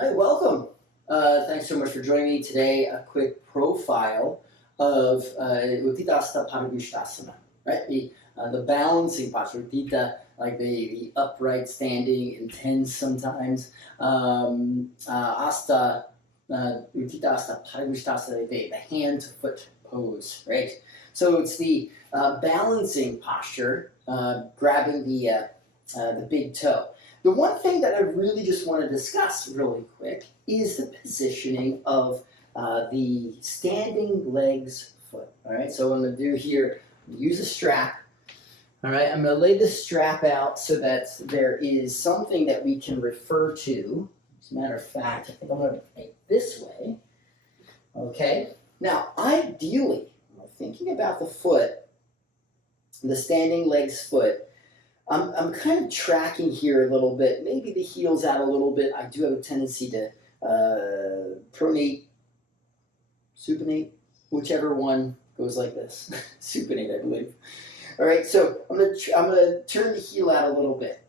Hi, welcome. Thanks so much for joining me today. A quick profile of Utthita Hasta Padangusthasana, right? The balancing posture, Utthita, like the upright standing, intense sometimes. Hasta, Utthita Hasta Padangusthasana, the hand to foot pose, right? So it's the balancing posture, grabbing the big toe. The one thing that I really just want to discuss really quick is the positioning of the standing legs foot. All right, so what I'm going to do here, use a strap. All right, I'm going to lay the strap out so that there is something that we can refer to. As a matter of fact, I think I'm going to make this way. Okay, now ideally, thinking about the foot, the standing legs foot, I'm kind of tracking here a little bit. Maybe the heel's out a little bit. I do have a tendency to pronate, supinate, whichever one goes like this. Supinate, I believe. All right, so I'm gonna turn the heel out a little bit.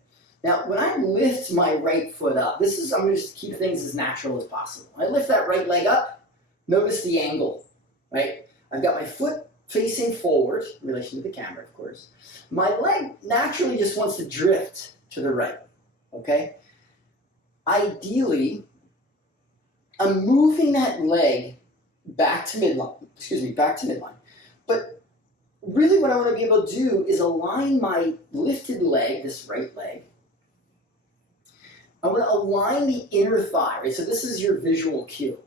Now, when I lift my right foot up, I'm gonna just keep things as natural as possible. When I lift that right leg up, notice the angle, right? I've got my foot facing forward, in relation to the camera, of course. My leg naturally just wants to drift to the right, okay? Ideally, I'm moving that leg back to midline, But really what I want to be able to do is align my lifted leg, this right leg. I want to align the inner thigh, right? So this is your visual cue.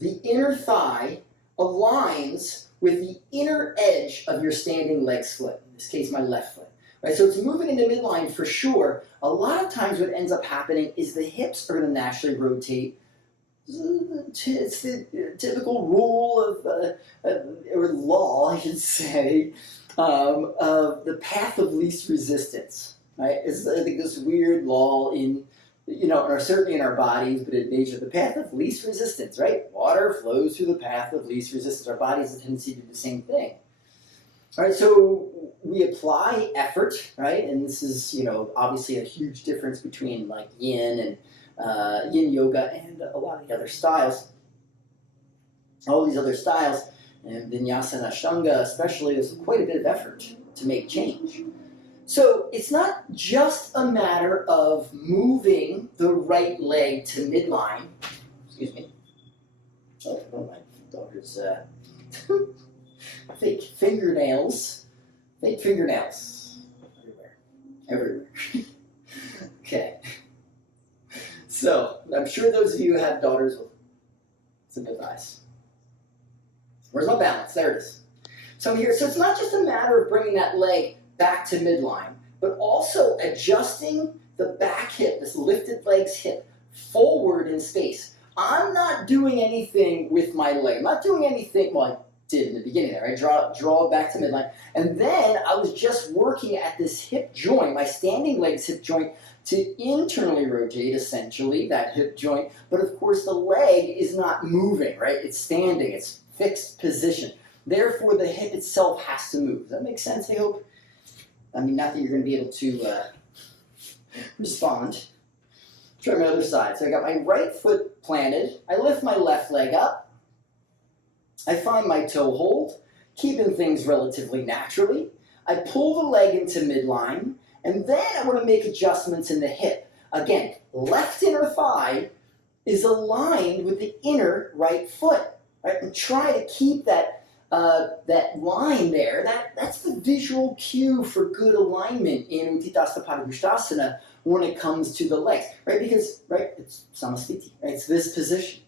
The inner thigh aligns with the inner edge of your standing leg's foot, in this case my left foot. Right? So it's moving into midline for sure. A lot of times what ends up happening is the hips are going to naturally rotate. It's the typical rule or law, I should say, of the path of least resistance. Right? It's, I think, this weird law in, or certainly in our bodies, but in nature, the path of least resistance, right? Water flows through the path of least resistance. Our body has a tendency to do the same thing. All right, so we apply effort, right? And this is, obviously a huge difference between like yin and yin yoga and a lot of the other styles. All these other styles, and vinyasa and ashtanga especially, there's quite a bit of effort to make change. So it's not just a matter of moving the right leg to midline. Excuse me. Oh, my daughter's fake fingernails. Everywhere. Okay. So I'm sure those of you who have daughters will sympathize. Where's my balance? There it is. So I'm here. So it's not just a matter of bringing that leg back to midline, but also adjusting the back hip, this lifted leg's hip, forward in space. I'm not doing anything with my leg. I'm not doing anything, well, I did in the beginning there. I draw it back to midline. And then I was just working at this hip joint, my standing leg's hip joint, to internally rotate, essentially, that hip joint. But of course, the leg is not moving, right? It's standing. It's fixed position. Therefore, the hip itself has to move. Does that make sense, I hope? I mean, not that you're going to be able to respond. Try my other side. So I got my right foot planted. I lift my left leg up. I find my toe hold, keeping things relatively naturally. I pull the leg into midline, and then I want to make adjustments in the hip. Again, left inner thigh is aligned with the inner right foot. Right? And try to keep that line there. That's the visual cue for good alignment in Utthita Hasta Padangusthasana when it comes to the legs, right? Because, right, it's samastiti, right? It's this position.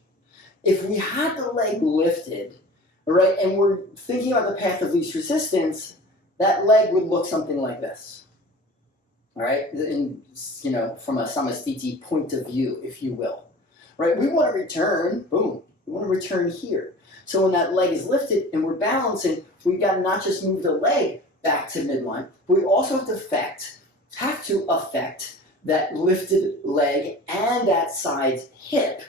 If we had the leg lifted, right, and we're thinking about the path of least resistance, that leg would look something like this, all right? From a samastiti point of view, if you will, right? We want to return, boom, we want to return here. So when that leg is lifted and we're balancing, we've got to not just move the leg back to midline, but we also have to affect that lifted leg and that side's hip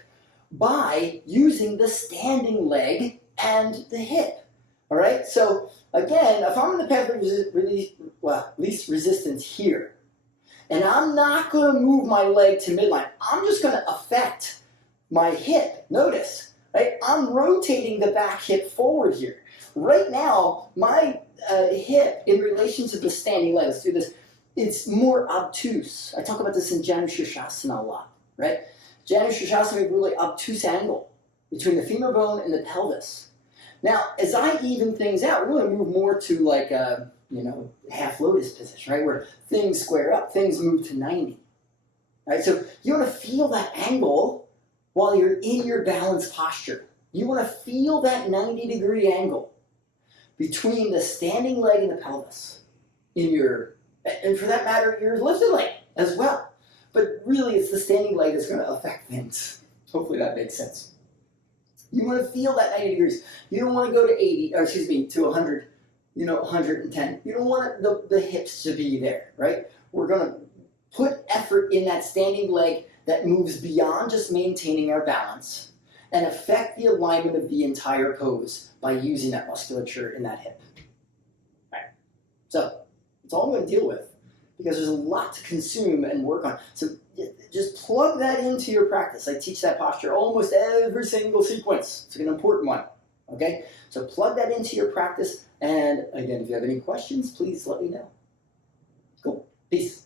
by using the standing leg and the hip. All right? So again, if I'm in the path of least resistance here, and I'm not going to move my leg to midline, I'm just going to affect my hip, notice, right? I'm rotating the back hip forward here. Right now, my hip in relation to the standing leg, let's do this, it's more obtuse. I talk about this in Padangusthasana a lot, right? Padangusthasana is a really obtuse angle between the femur bone and the pelvis. Now, as I even things out, we're going to move more to like a, half lotus position, right? Where things square up, things move to 90. Right? So you want to feel that angle while you're in your balanced posture. You want to feel that 90-degree angle between the standing leg and the pelvis and for that matter, your lifted leg as well. But really, it's the standing leg that's going to affect things. Hopefully that makes sense. You want to feel that 90 degrees. You don't want to go to 100, 110. You don't want the hips to be there, right? We're going to put effort in that standing leg that moves beyond just maintaining our balance and affect the alignment of the entire pose by using that musculature in that hip. All right. So that's all I'm going to deal with because there's a lot to consume and work on. So just plug that into your practice. I teach that posture almost every single sequence. It's an important one. Okay? So plug that into your practice. And again, if you have any questions, please let me know. Cool. Peace.